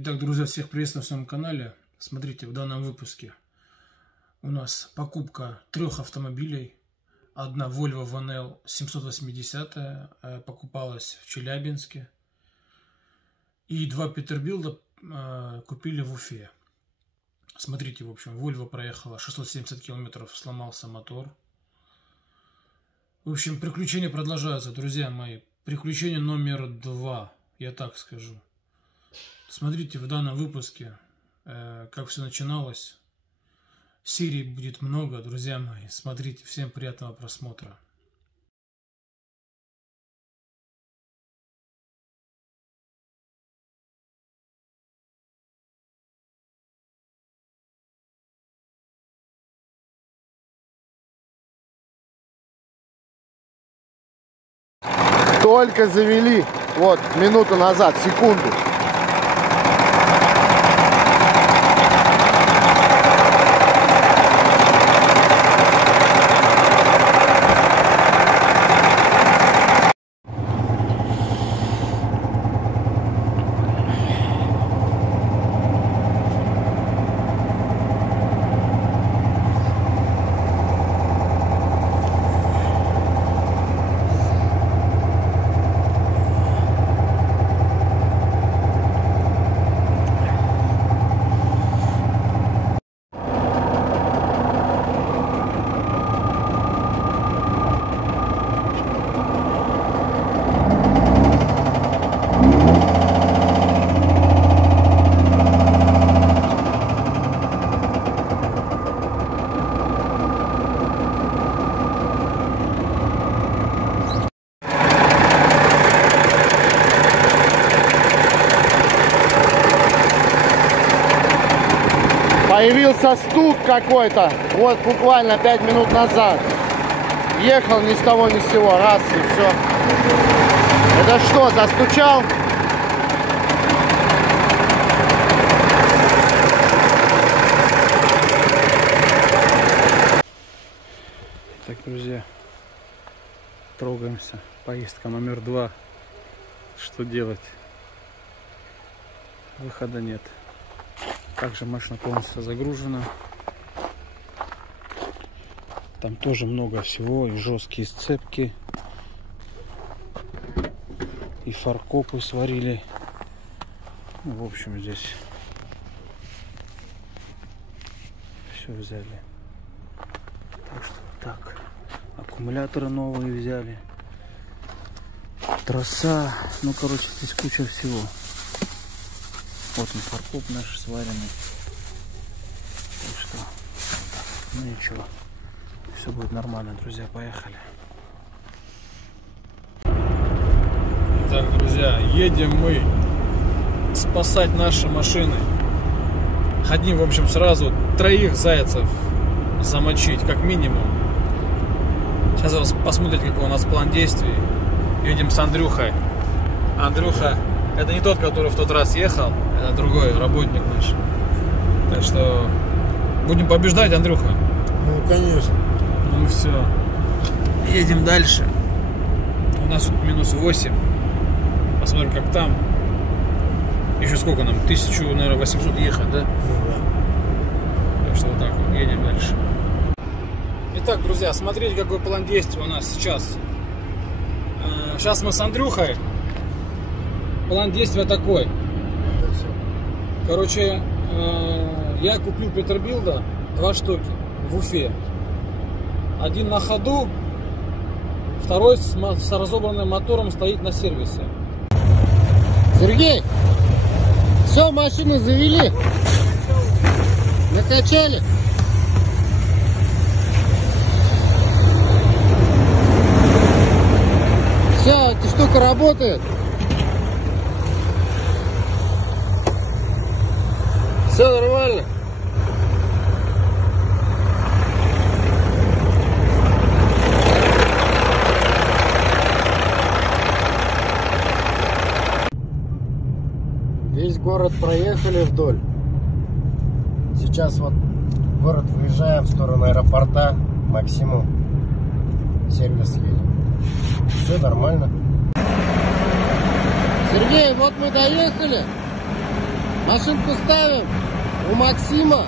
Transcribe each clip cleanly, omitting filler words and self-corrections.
Итак, друзья, всех приветствую на своем канале. Смотрите, в данном выпуске у нас покупка 3 автомобилей. Одна Volvo VNL 780 покупалась в Челябинске. И 2 Петербилда купили в Уфе. Смотрите, в общем, Volvo проехала 670 километров, сломался мотор. В общем, приключения продолжаются, друзья мои. Приключение номер 2, я так скажу. Смотрите в данном выпуске, как все начиналось. Серий будет много, друзья мои. Смотрите, всем приятного просмотра. Только завели, вот, минуту назад, секунду. Появился стук какой-то, вот буквально 5 минут назад. Ехал ни с того ни с сего, раз и все. Это что, застучал? Так, друзья, трогаемся. Поездка номер 2. Что делать? Выхода нет. Также машина полностью загружена. Там тоже много всего. И жесткие сцепки. И фаркопы сварили. В общем, здесь все взяли. Так что так. Аккумуляторы новые взяли. Троса. Ну, короче, здесь куча всего. Вот он, фаркоп наш сваренный. Так что, ну ничего, все будет нормально, друзья, поехали. Так, друзья, едем мы спасать наши машины. Хотим, в общем, сразу 3 зайцев замочить, как минимум. Сейчас вы посмотрите, какой у нас план действий. Едем с Андрюхой. Андрюха, это не тот, который в тот раз ехал, это другой работник наш. Так что будем побеждать, Андрюха. Ну, конечно. Ну все. Едем дальше. У нас тут минус 8. Посмотрим, как там. Еще сколько нам? 1800 ехать, да? Ну да. Так что вот так вот, едем дальше. Итак, друзья, смотрите, какой план действий у нас сейчас. Сейчас мы с Андрюхой. План действия такой. Короче, я купил Петербилда 2 штуки в Уфе. Один на ходу, второй с разобранным мотором стоит на сервисе. Сергей, все, машину завели. Накачали. Все, эта штука работает. Все нормально. Весь город проехали вдоль. Сейчас вот в город выезжаем в сторону аэропорта. Максимум сервис едем. Все нормально. Сергей, вот мы доехали. Машинку ставим у Максима.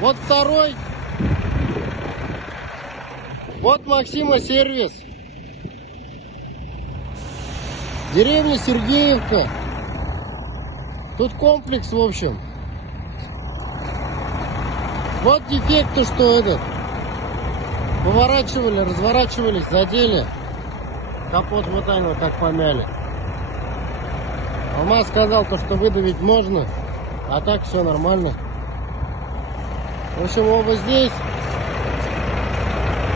Вот второй. Вот Максима сервис. Деревня Сергеевка. Тут комплекс, в общем. Вот дефекты, что этот. Поворачивали, разворачивались, задели. Капот вот так помяли. Алмаз сказал, что выдавить можно, а так все нормально. В общем, оба здесь.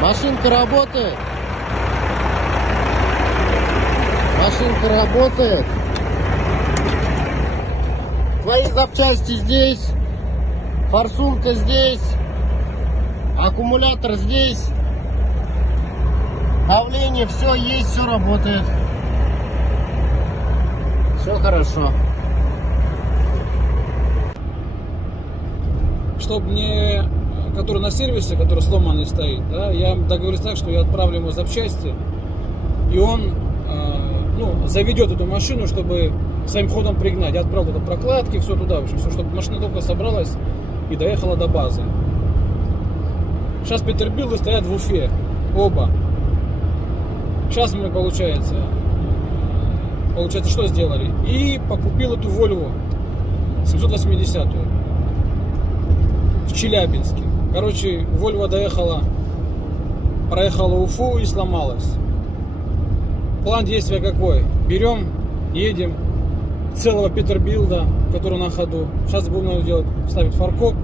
Машинка работает. Машинка работает. Твои запчасти здесь. Форсунка здесь. Аккумулятор здесь. Давление, все есть, все работает. Все хорошо. Чтобы мне, который на сервисе, который сломанный стоит, да, я договорюсь так, что я отправлю ему запчасти, и он заведет эту машину, чтобы своим ходом пригнать. Я отправил туда прокладки, все туда, в общем, все, чтобы машина только собралась и доехала до базы. Сейчас Петербилды стоят в Уфе, оба. Сейчас мы, получается, что сделали? И покупил эту Volvo 780-ю в Челябинске. Короче, Volvo проехала Уфу и сломалась. План действия какой? Берем, едем целого Петербилда, который на ходу. Сейчас будем делать, ставить фаркоп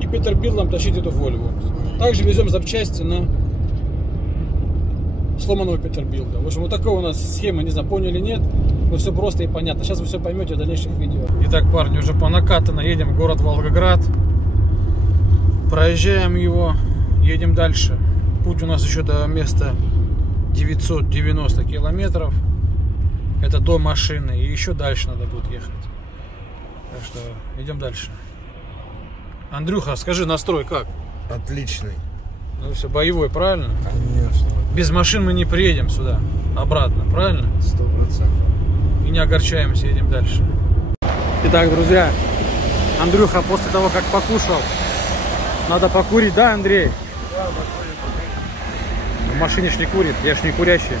и Петербилдом тащить эту Volvo. Также везем запчасти на сломанного Петербилда. В общем, вот такая у нас схема, не знаю, поняли, нет, но все просто и понятно. Сейчас вы все поймете в дальнейших видео. Итак, парни, уже по накатанной едем в город Волгоград. Проезжаем его, едем дальше. Путь у нас еще до места 990 километров. Это до машины. И еще дальше надо будет ехать. Так что идем дальше. Андрюха, скажи, настрой как? Отличный. Ну все, боевой, правильно? Конечно. Без машин мы не приедем сюда, обратно, правильно? 100%. И не огорчаемся, едем дальше. Итак, друзья, Андрюха после того, как покушал, надо покурить, да, Андрей? Да, покурим. В машине ж не курит, я ж не курящий.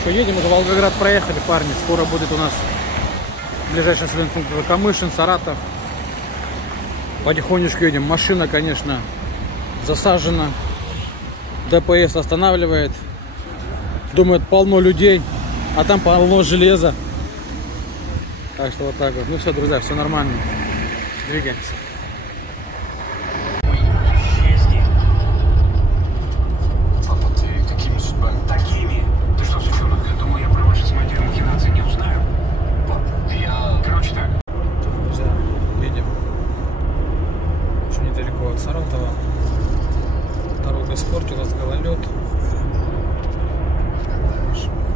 Что, едем, уже Волгоград проехали, парни. Скоро будет у нас ближайший населенный пункт Камышин, Саратов. Потихонечку едем. Машина, конечно, засажена. ДПС останавливает. Думает, полно людей, а там полно железа. Так что вот так вот. Ну все, друзья, все нормально. Двигаемся. Папа, ты какими судьбами? Такими. Ты что, сучонок? Я думаю, я про ваши с матерью махинации не узнаю. Пап, я... Короче так. Друзья, едем. Уже недалеко от Саратова. Дорога испортилась, гололед.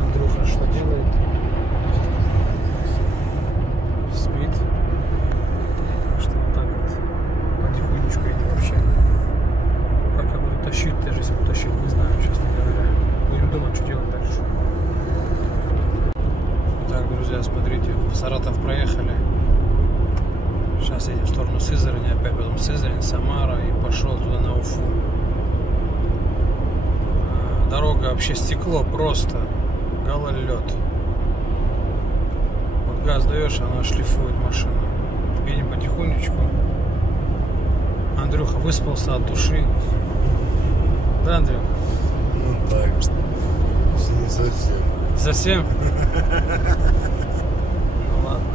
Андрюха что делает? Спит. Так что вот так вот потихонечку едем вообще. Как я буду тащить, даже если буду тащить, не знаю, честно говоря. Будем думать, что делать дальше. Итак, друзья, смотрите, в Саратов проехали. Сейчас едем в сторону Сызрани, опять потом Сызрань, Самара и пошел туда на Уфу. Дорога вообще стекло просто, гололед. Вот газ даешь, она шлифует машину. Едем потихонечку. Андрюха выспался от души. Да, Андрюх? Ну так, не совсем. Совсем? Ну ладно.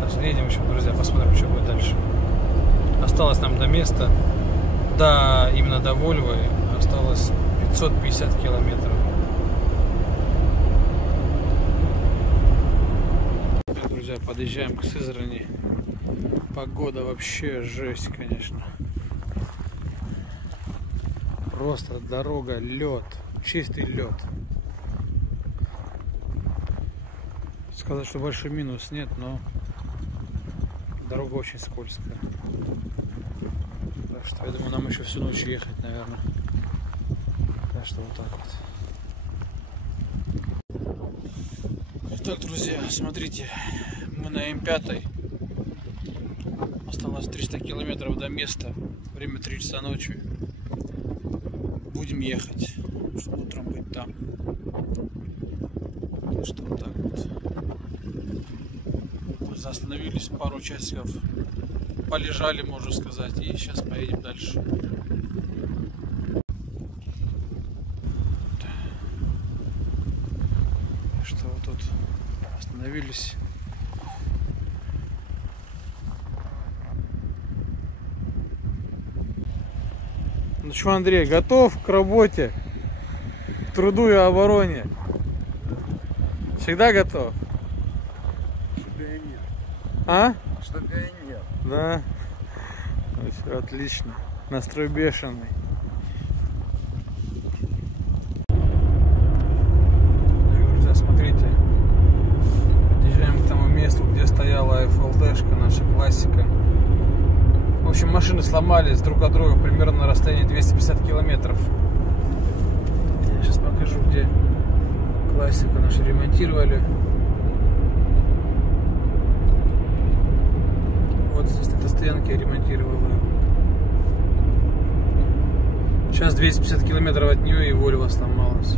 Так что едем еще, друзья, посмотрим, что будет дальше. Осталось нам до места, именно до Вольво, осталось 550 километров. Друзья, подъезжаем к Сызрани. Погода вообще жесть, конечно. Просто дорога, лед, чистый лед. Сказать, что большой минус нет, но дорога очень скользкая. Так что я думаю, нам еще всю ночь ехать, наверное. Так что вот так вот. Итак, друзья, смотрите, мы на М5. Осталось 300 километров до места. Время 3 часа ночи. Будем ехать, чтобы утром быть там. Так что вот так вот. Остановились, пару часиков полежали, можно сказать, и сейчас поедем дальше. Что вот тут остановились. Ну что, Андрей, готов к работе, к труду и обороне? Всегда готов? Чтоб я и нет. А? Чтоб я и нет. Да. Ну, все отлично. Настрой бешеный. Друзья, смотрите. Подъезжаем к тому месту, где стояла FLD-шка, наша классика. В общем, машины сломались друг от друга примерно на расстоянии 250 километров. Я сейчас покажу, где классику нашу ремонтировали. Вот здесь на этой стоянке я ремонтировал ее. Сейчас 250 километров от нее и Volvo сломалась.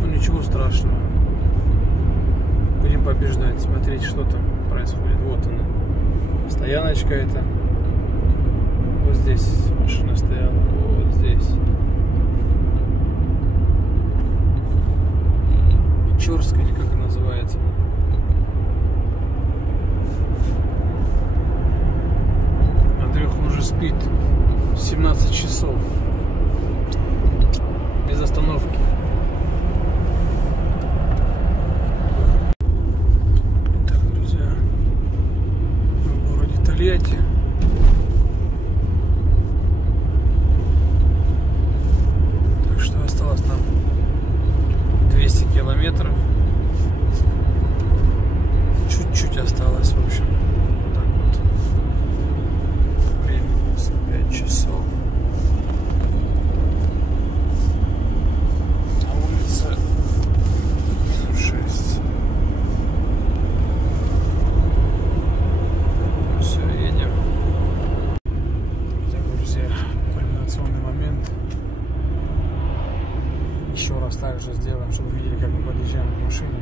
Ну ничего страшного. Будем побеждать. Смотрите, что там происходит. Вот она. Стояночка эта. Вот здесь машина стояла. Вот здесь. Печорская, или как она называется. Андрюха уже спит 17 часов. Без остановки. Итак, друзья, мы в городе Тольятти. Так что осталось нам 200 километров. Чуть-чуть осталось, в общем. Вот так вот. Время 5 часов. На улице 6. Все, едем. Так, друзья, кульминационный момент. Еще раз так же сделаем, чтобы вы видели, как мы подъезжаем к машине.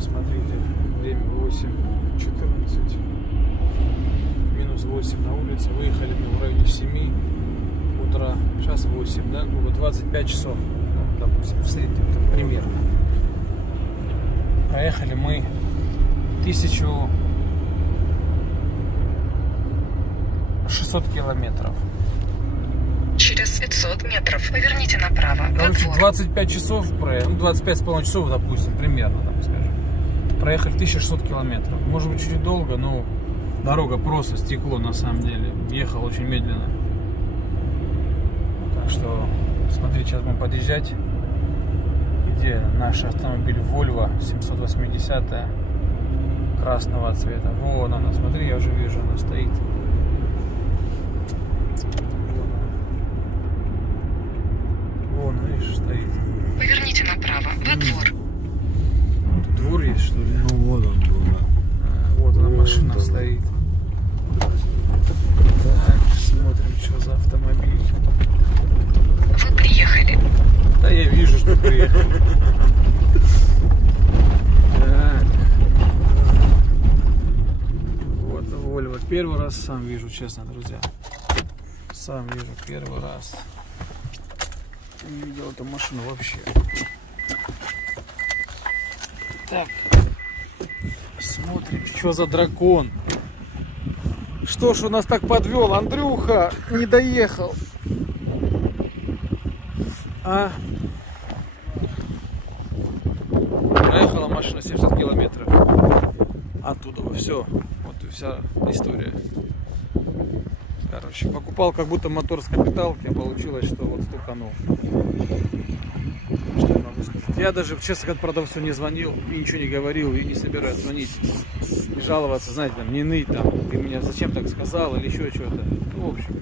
Смотрите, время 8:14. Минус 8 на улице. Выехали мы в районе 7 утра. Сейчас 8, да? Грубо 25 часов. Ну, допустим, в среднем, там, примерно. Проехали мы 1600 километров. Через 500 метров поверните направо. Короче, 25 часов проехали, ну 25,5 часов, допустим, примерно, там, скажем. Проехали 1600 километров. Может быть, чуть долго, но дорога просто стекло, на самом деле. Ехал очень медленно. Так что, смотрите, сейчас будем подъезжать. Где наш автомобиль Volvo 780 красного цвета. Вон она, смотри, я уже вижу, она стоит. Вон, видишь, стоит. Поверните направо, во двор. Тут двор есть, что ли? Ну вот он был. Вот она, машина стоит. Так, смотрим, что за автомобиль. Вы приехали. Да я вижу, что приехал. Так. Вот Volvo. Первый раз сам вижу, честно, друзья. Сам вижу первый раз. Не видел эту машину вообще. Так. Смотрим, что за дракон. Что ж у нас так подвел? Андрюха не доехал. А? Проехала машина 70 километров. Оттуда все. Вот и вся история. Короче, покупал как будто мотор с капиталки, а получилось, что вот стуканул. Что я могу сказать? Я даже, честно говоря, продавцу не звонил, и ничего не говорил, и не собираюсь звонить. И жаловаться, знаете, там, не ныть, там, ты мне зачем так сказал, или еще что-то. Ну, в общем.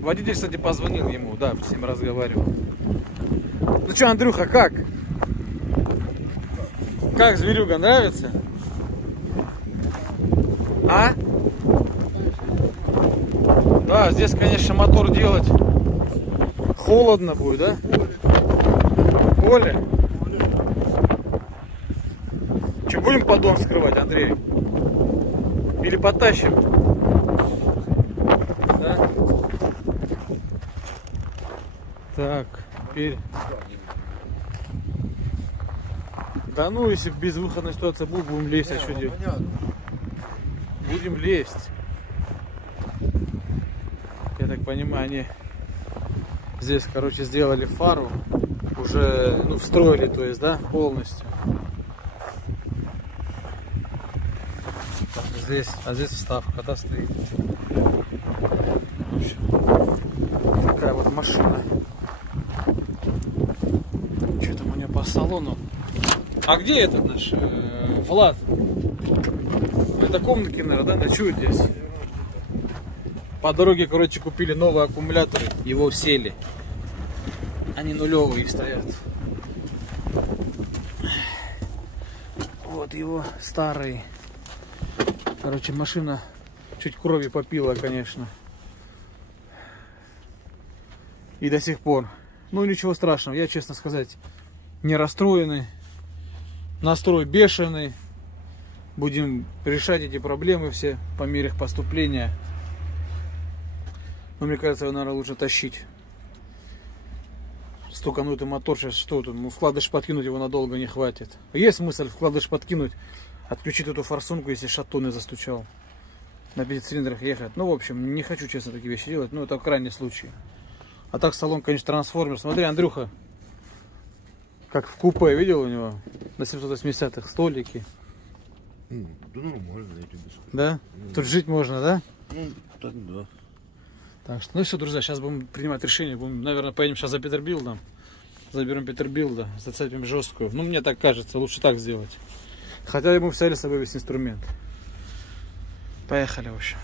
Водитель, кстати, позвонил ему, да, с ним разговаривал. Ну что, Андрюха, как? Как зверюга, нравится? А? Да, здесь, конечно, мотор делать холодно будет, да? Поле? Что, будем поддон вскрывать, Андрей? Или потащим? Да? Так, теперь... Да ну, если безвыходная ситуация будет, будем лезть, а что делать? Будем лезть. Я так понимаю, они здесь, короче, сделали фару. Уже, ну, встроили, то есть, да, полностью. Так, здесь, а здесь вставка, да, стоит. В общем, такая вот машина. Что там у меня по салону? А где этот наш Влад? Это комнатки, наверное, да? Да что здесь? По дороге, короче, купили новые аккумуляторы. Его сели. Они нулевые стоят. Вот его старый. Короче, машина чуть крови попила, конечно. И до сих пор. Ну, ничего страшного. Я, честно сказать, не расстроенный. Настрой бешеный. Будем решать эти проблемы все по мере их поступления. Но мне кажется, его, наверное, лучше тащить. Стуканутый мотор сейчас, что тут? Ну, вкладыш подкинуть его надолго не хватит. Есть мысль вкладыш подкинуть, отключить эту форсунку, если шатун застучал. На 5 цилиндрах ехать. Ну, в общем, не хочу, честно, такие вещи делать. Но это в крайний случай. А так салон, конечно, трансформер. Смотри, Андрюха. Как в купе, видел у него? На 780-х столики. Да нормально, я тебе скажу. Да? Тут жить можно, да? Ну, так да. Так что, ну все, друзья, сейчас будем принимать решение. Будем, наверное, поедем сейчас за Петербилдом. Заберем Петербилда, зацепим жесткую. Ну, мне так кажется, лучше так сделать. Хотя ему взяли с собой весь инструмент. Поехали, в общем.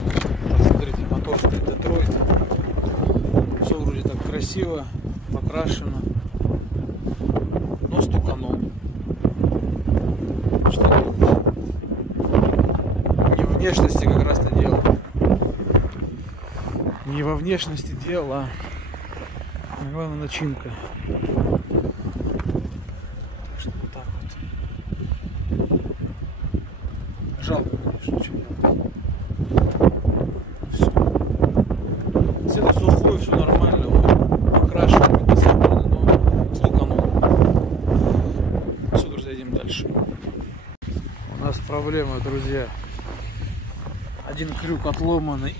Смотрите, мотор стоит Детройт. Все вроде так красиво, покрашено. Но стуканул. Что делать? Не в внешности как раз-то дело. Не во внешности дело, а главное начинка. Так что вот так вот. Жалко, конечно, что делать. Все. Цвет сухой, все нормально, вот, покрашено, посыпано, но стуканул. Все, друзья, идем дальше. У нас проблема, друзья. Один крюк отломанный.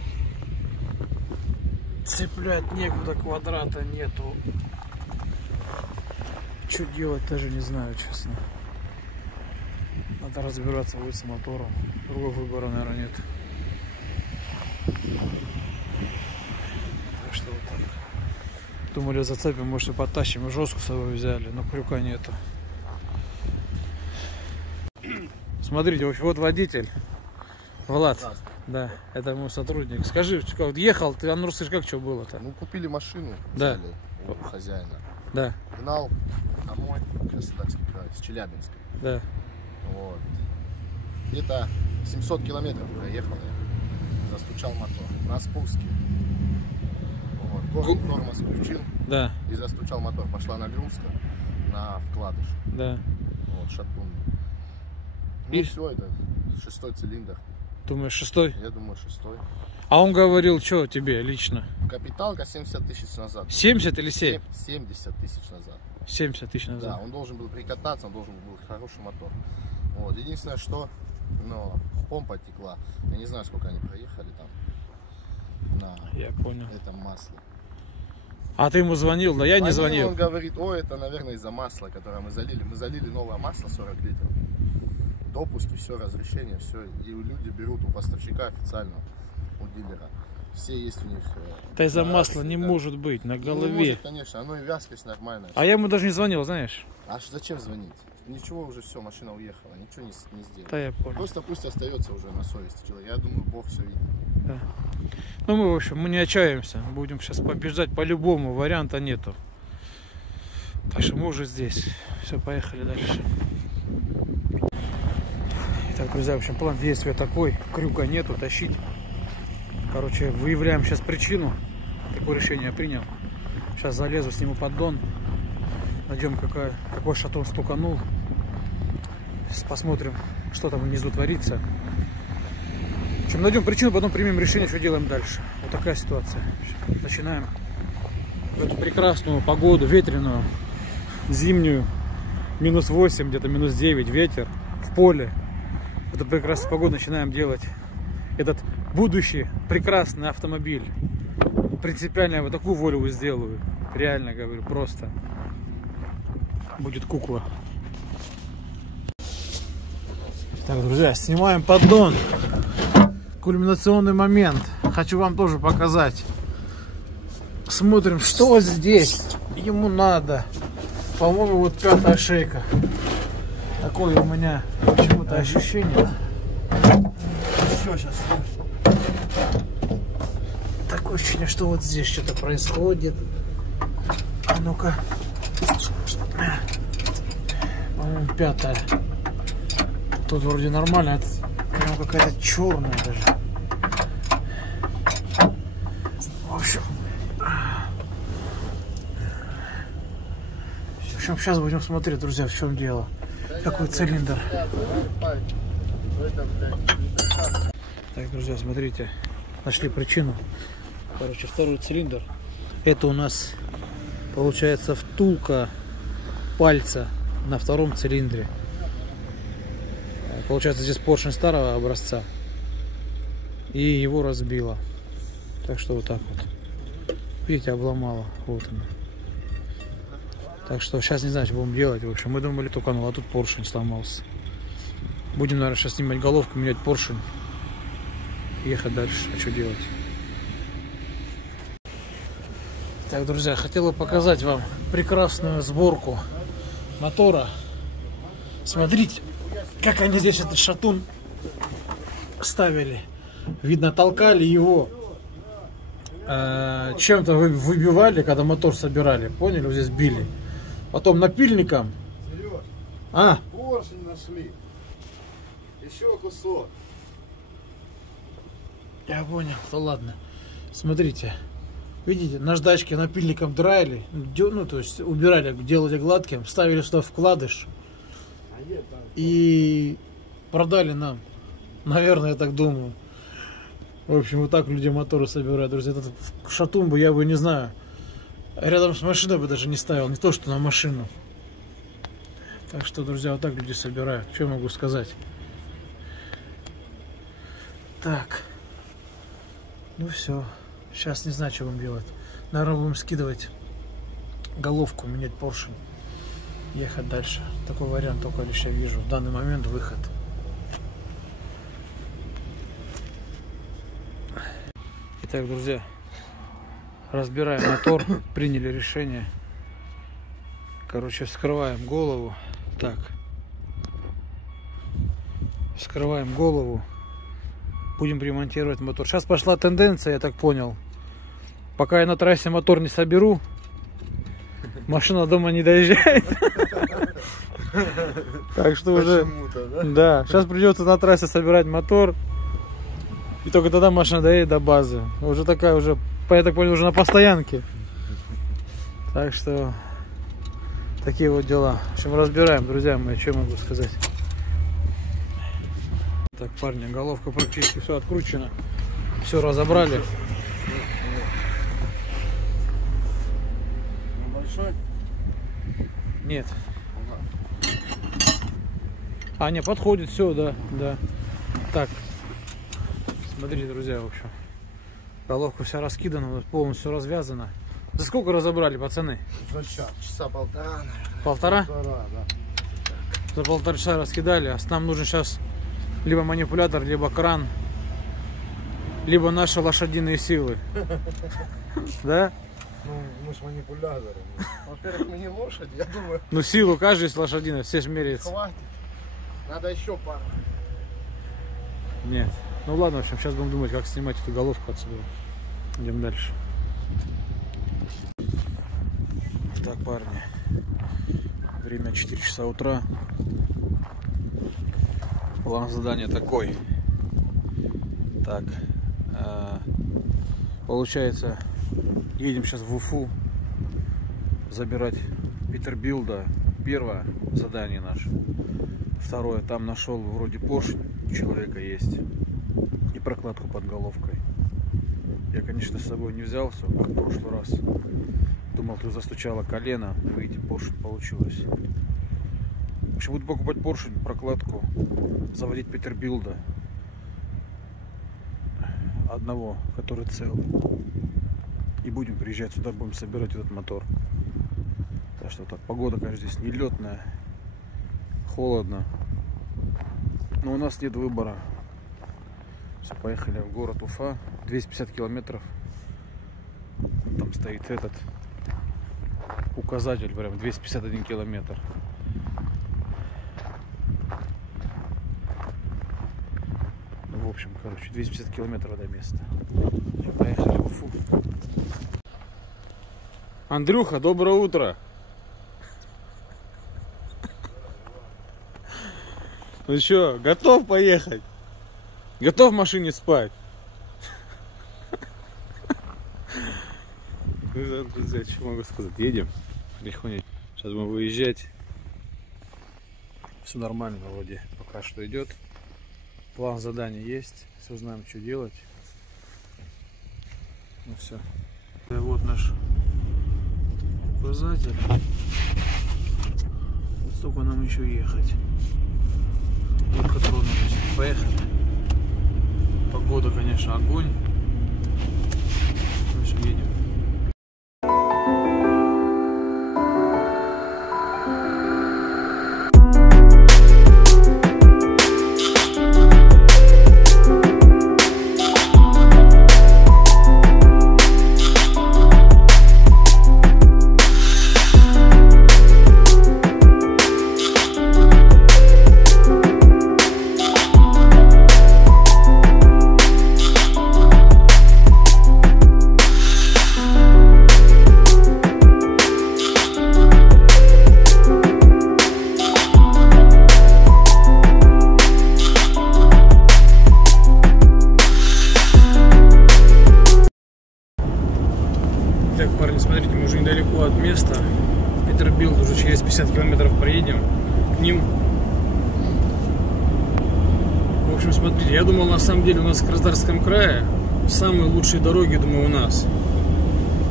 Цеплять некуда, квадрата нету. Что делать, даже не знаю, честно. Надо разбираться будет с мотором. Другого выбора, наверное, нет. Так что вот так. Думали, зацепим, может, и потащим. И жестку с собой взяли, но крюка нету. Смотрите, вот водитель. Влад. Да, это мой сотрудник. Скажи, как ехал, ты, ну, расскажи, как что было-то? Ну, купили машину, да, взяли у хозяина. Да. Гнал домой, Краснодарский край, с Челябинска. Да. Вот. Где-то 700 километров проехал я. Застучал мотор на спуске. Вот. Тормоз включил. Да. И застучал мотор. Пошла нагрузка на вкладыш. Да. Вот, шатун. Ну И... все, это 6-й цилиндр. Думаешь, 6-й? Я думаю, 6-й. А он говорил, что тебе лично? Капиталка 70 тысяч назад. 70 или 7? 70 тысяч назад. 70 тысяч назад. Да, он должен был прикататься, он должен был хороший мотор. Вот. Единственное, что, ну, помпа текла. Я не знаю, сколько они проехали там на Я понял. этом масле. А ты ему звонил? Да я не звонил. Он говорит, о, это, наверное, из-за масла, которое мы залили. Мы залили новое масло 40 литров. Допуски, все, разрешение, все. И люди берут у поставщика официально, у дилера. Все есть у них. Да из-за масла не может быть на голове. Не может, конечно, оно и вязкость нормальная. А я ему даже не звонил, знаешь? А зачем звонить? Ничего, уже все, машина уехала, ничего не сделала. Да, я понял. Просто пусть остается уже на совести человека. Я думаю, Бог все видит. Да. Ну мы, в общем, мы не отчаиваемся. Будем сейчас побеждать по-любому, варианта нету. Так что мы уже здесь. Все, поехали дальше. Итак, друзья, в общем, план действия такой. Крюка нету, тащить. Короче, выявляем сейчас причину. Такое решение я принял. Сейчас залезу, сниму поддон. Найдем, какой шатун стуканул. Посмотрим, что там внизу творится. В общем, найдем причину, потом примем решение, что делаем дальше. Вот такая ситуация. Начинаем. В эту прекрасную погоду, ветреную, зимнюю, минус 8, где-то минус 9, ветер, в поле. В эту прекрасную погоду начинаем делать этот будущий прекрасный автомобиль. Принципиально я вот такую Volvo сделаю. Реально говорю, просто. Будет кукла. Так, друзья, снимаем поддон. Кульминационный момент. Хочу вам тоже показать. Смотрим, что здесь ему надо. По-моему, вот 5-я шейка. Такое у меня почему-то ощущение. Все, сейчас. Такое ощущение, что вот здесь что-то происходит. А ну-ка. По-моему, 5-я. Тут вроде нормально. Это прям какая-то черная даже. В общем, сейчас будем смотреть, друзья, в чем дело. Какой цилиндр. Так, друзья, смотрите. Нашли причину. Короче, второй цилиндр. Это у нас получается втулка пальца на втором цилиндре. Получается, здесь поршень старого образца. И его разбило. Так что вот так вот. Видите, обломало. Вот оно. Так что сейчас не знаю, что будем делать. В общем, мы думали только, а тут поршень сломался. Будем, наверное, сейчас снимать головку, менять поршень. Ехать дальше. А что делать? Так, друзья, хотел показать вам прекрасную сборку мотора. Смотрите, как они здесь этот шатун ставили. Видно, толкали его, чем-то выбивали, когда мотор собирали. Поняли? Вот здесь били. Потом напильником. Сереж, поршень нашли. Еще кусок. Я понял. Ну ладно. Смотрите. Видите, наждачки напильником драили. Ну, то есть убирали, делали гладким. Ставили сюда вкладыш. И продали нам. Наверное, я так думаю. В общем, вот так люди моторы собирают, друзья. Этот шатун бы, я бы, не знаю, рядом с машиной бы даже не ставил. Не то, что на машину. Так что, друзья, вот так люди собирают. Что я могу сказать? Так. Ну все. Сейчас не знаю, что будем делать. Наверное, будем скидывать головку, менять поршень. Ехать дальше. Такой вариант только лишь я вижу. В данный момент выход. Итак, друзья, разбираем мотор, приняли решение. Короче, вскрываем голову. Так. Вскрываем голову. Будем ремонтировать мотор. Сейчас пошла тенденция, я так понял. Пока я на трассе мотор не соберу, машина дома не доезжает. Так что уже... Да, сейчас придется на трассе собирать мотор. И только тогда машина доедет до базы. Уже такая, уже, я так понял, уже на постоянке. Так что такие вот дела. В общем, разбираем, друзья мои, что могу сказать. Так, парни, головка практически все откручена. Все разобрали. Большой? Нет. А, не, подходит, все, да, да. Так. Смотрите, друзья, в общем. Головка вся раскидана, полностью развязана. За сколько разобрали, пацаны? За час. Часа полтора, наверное. Полтора? Полтора, да. За полтора часа раскидали. А нам нужен сейчас либо манипулятор, либо кран, либо наши лошадиные силы. Да? Ну, мы ж манипуляторы. Во-первых, мы не лошади, я думаю. Ну, силу каждый есть лошадиная, все же меряется. Хватит. Надо еще пару. Нет. Ну ладно, в общем, сейчас будем думать, как снимать эту головку отсюда. Идем дальше. Так, парни, время 4 часа утра. План задания такой. Так, получается, едем сейчас в Уфу забирать Петербилда. Первое задание наше. Второе, там нашел вроде поршень у человека есть и прокладку под головкой. Я, конечно, с собой не взял все, как в прошлый раз. Думал, тут застучало колено. Видите, поршень получилось. В общем, буду покупать поршень, прокладку, заводить Петербилда. Одного, который цел. И будем приезжать сюда, будем собирать этот мотор. Так что так, погода, конечно, здесь нелетная. Холодно. Но у нас нет выбора. Все, поехали в город Уфа. 250 километров. Там стоит этот указатель, прям 251 километр. Ну, в общем, короче, 250 километров до места. Все, поехали в Уфу. Андрюха, доброе утро. Ну что, готов поехать? Готов в машине спать? Что могу сказать? Едем. Потихонечку. Сейчас будем выезжать. Все нормально вроде пока что идет. План задания есть. Все знаем, что делать. Ну все. И вот наш указатель. Вот столько нам еще ехать. Только тронулись. Поехали. Погода, конечно, огонь. В общем, едем. Так, парни, смотрите, мы уже недалеко от места. Петербилд, уже через 50 километров проедем к ним. В общем, смотрите, я думал, на самом деле у нас в Краснодарском крае самые лучшие дороги, думаю, у нас.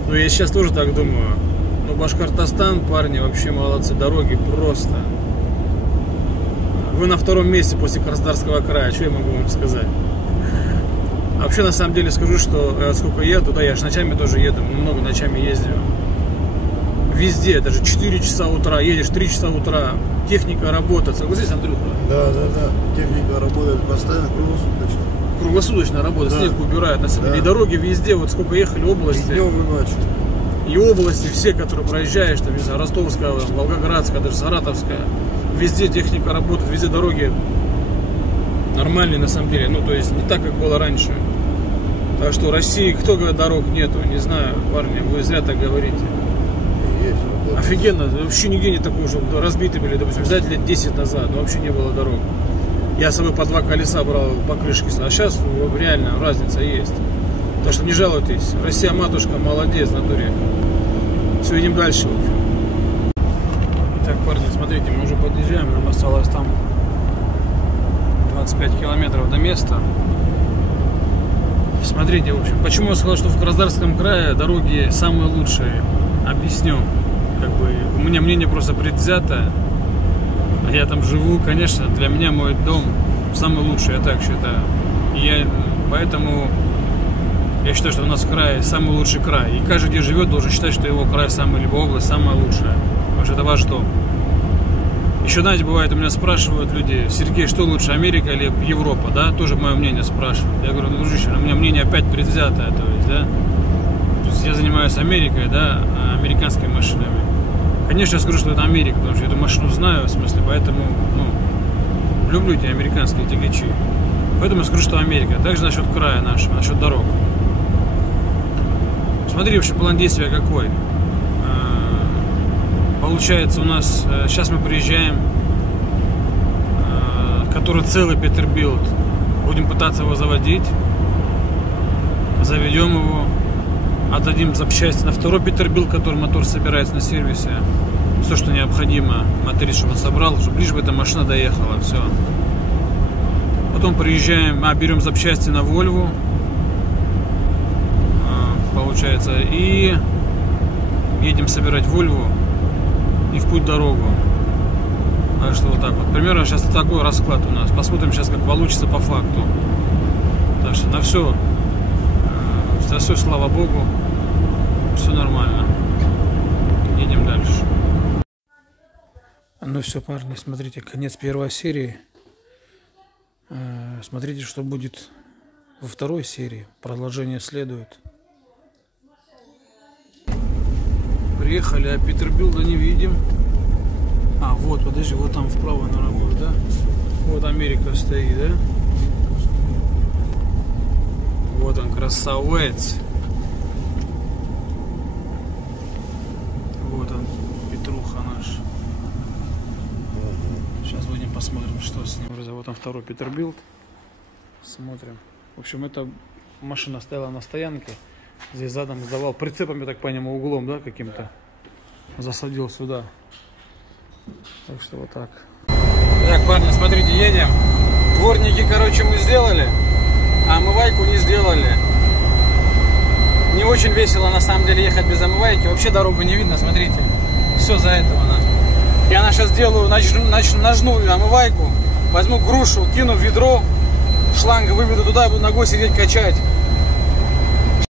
Но я сейчас тоже так думаю. Но Башкортостан, парни, вообще молодцы, дороги просто. Вы на втором месте после Краснодарского края, что я могу вам сказать? А вообще, на самом деле, скажу, что сколько я туда, я же ночами тоже еду, много ночами ездил. Везде, даже 4 часа утра, едешь 3 часа утра, техника работает. Согласись, Андрюха? Да. Техника работает постоянно, круглосуточно. Круглосуточно работает, да. Снег убирает, на самом деле. И дороги везде, вот сколько ехали, области. И днем, и ночью. И области все, которые проезжаешь, там, не знаю, Ростовская, Волгоградская, даже Саратовская. Везде техника работает, везде дороги нормальные, на самом деле. Ну, то есть, не так, как было раньше. Так что России, кто говорит, дорог нету, не знаю, парни, вы зря так говорите. Есть, офигенно, вообще нигде не такое, чтобы разбиты были, допустим, взять лет 10 назад, но вообще не было дорог. Я с собой по 2 колеса брал по крышке, а сейчас реально разница есть. Так что не жалуйтесь, Россия матушка, молодец, в натуре. Все, идем дальше. Итак, парни, смотрите, мы уже подъезжаем, нам осталось там 25 километров до места. Смотрите, в общем, почему я сказал, что в Краснодарском крае дороги самые лучшие. Объясню. Как бы у меня мнение просто предвзято. Я там живу, конечно, для меня мой дом самый лучший, я так считаю. Поэтому я считаю, что у нас в крае самый лучший край. И каждый, где живет, должен считать, что его край самый, либо область самая лучшая. Потому что это ваш дом. Еще, знаете, бывает, у меня спрашивают люди: Сергей, что лучше, Америка или Европа, да? Тоже мое мнение спрашивают. Я говорю, ну, дружище, у меня мнение опять предвзятое, то есть, да? То есть я занимаюсь Америкой, да, американскими машинами. Конечно, я скажу, что это Америка, потому что я эту машину знаю, в смысле, поэтому, ну, люблю эти американские тягачи. Поэтому я скажу, что Америка. Также насчет края нашего, насчет дорог. Смотри, вообще план действия какой. Получается, у нас сейчас мы приезжаем, который целый Peterbilt. Будем пытаться его заводить. Заведем его. Отдадим запчасти на второй Peterbilt, который мотор собирается на сервисе. Все, что необходимо, мотор, чтобы он собрал, чтобы лишь бы эта машина доехала. Все. Потом приезжаем, берем запчасти на Volvo. Получается. И едем собирать Volvo. И в путь дорогу. Так что вот так вот. Примерно сейчас такой расклад у нас. Посмотрим сейчас, как получится по факту. Так что на все. За все, слава Богу. Все нормально. Едем дальше. Ну все, парни, смотрите, конец первой серии. Смотрите, что будет во второй серии. Продолжение следует. Приехали, а Peterbilt не видим. Вот, подожди, вот там вправо, наверное, будет, да? Вот Америка стоит, да? Вот он, красавец. Вот он, Петруха наш. Сейчас выйдем, посмотрим, что с ним. Вот он, второй Peterbilt. Смотрим. В общем, эта машина стояла на стоянке. Здесь задом сдавал прицепом, я так понимаю, углом, да, каким-то. Засадил сюда. Так что вот так. Так, парни, смотрите, едем. Дворники, короче, мы сделали, а омывайку не сделали. Не очень весело, на самом деле, ехать без омывайки. Вообще дорогу не видно, смотрите. Все за этого надо. Я сейчас сделаю ножную омывайку. Возьму грушу, кину в ведро, шланг выведу туда и буду ногой сидеть качать.